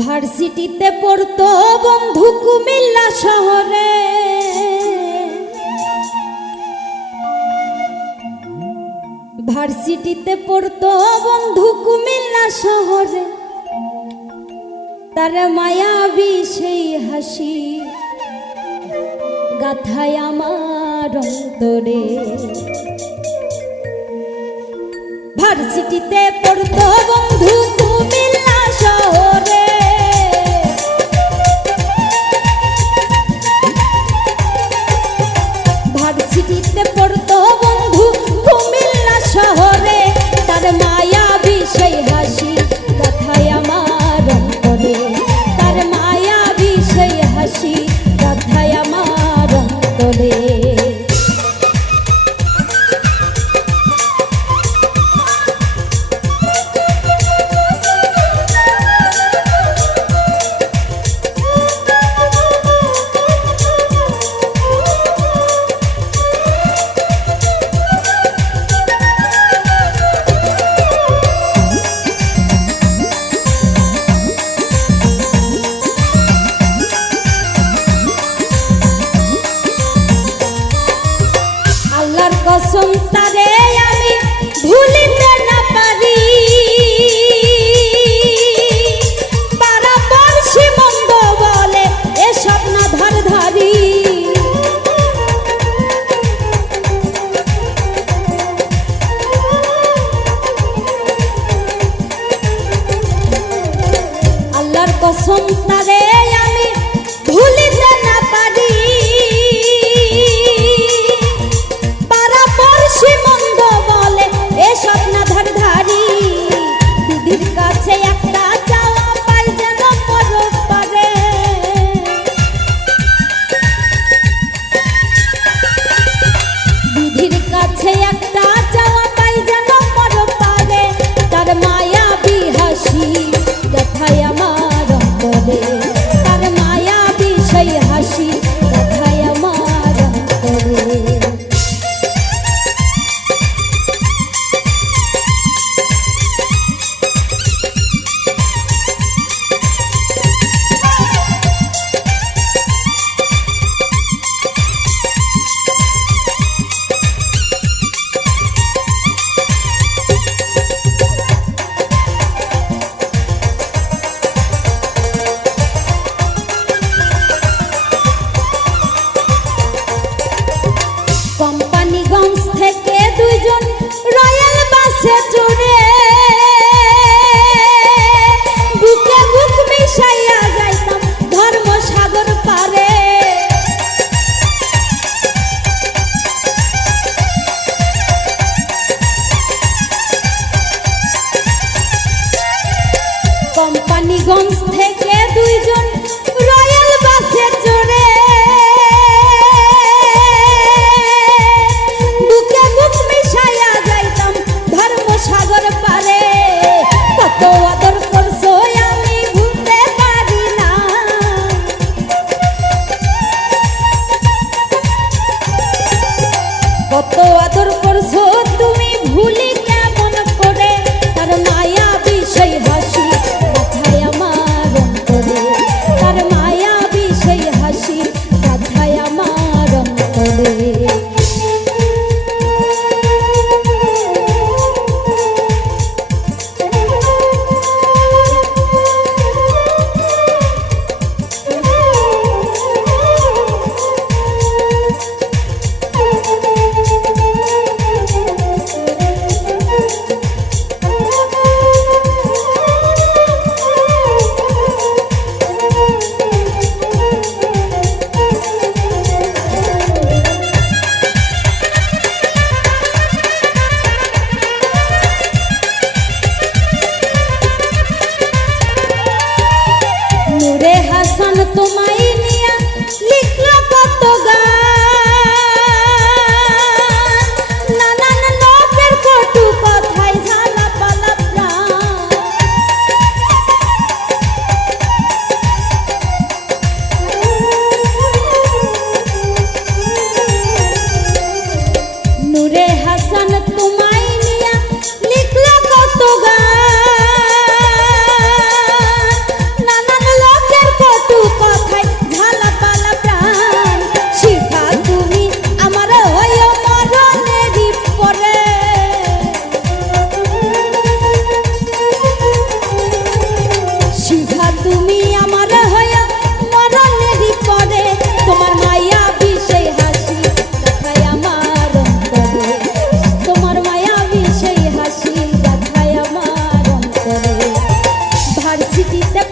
ভার্সিটিতে পড়তো বন্ধু কুমিল্লা শহরে, ভার্সিটিতে পড়তো বন্ধু কুমিল্লা শহরে, তার মায়াবী সেই হাসি গাথায় আমার অন্তরে। ভার্সিটিতে পড়তো বন্ধু কুমিল্লা শহরে, ভার্সিটিতে পড়তো বন্ধু কুমিল্লা শহরে, তার মায়াবী সেই হাসি গাথায় আমার অন্তরে, তার মায়াবী সেই হাসি গাথায় আমার অন্তরে। কসম তারে আমি ভুলিতে না পারি, পারাপড়শি মন্দ বলে এসব না ধারধারি। আল্লাহর কসম তারে আমি ভুলিতে না পারি, মন্দ বলে এসব না ধারধারি। দিদির কাছে একটা চাওয়া পাই যেন পরপারে, দিদির কাছে একটা চাওয়া পাই যেন পরপারে, তার মায়াবী হাসি গাথায় আমার অন্তরে, তার মায়াবী সেই হাসি গাথায় আমার অন্তরে। কোম্পানিগঞ্জ থেকে দুইজন রয়্যাল বাসে চড়ে, বুকে বুক মিশাইয়া যাইতাম ধর্মসাগর পারে। কোম্পানিগঞ্জ থেকে দুইজন রয়্যাল বাসে চড়ে, সাগর পারে। কত আদর করছো আমি ভুলতে পারি না, কত আদর করছো তুমি ভুলি কেমন করে, তার মায়াবী সেই হাসি গাথায় আমার দিতে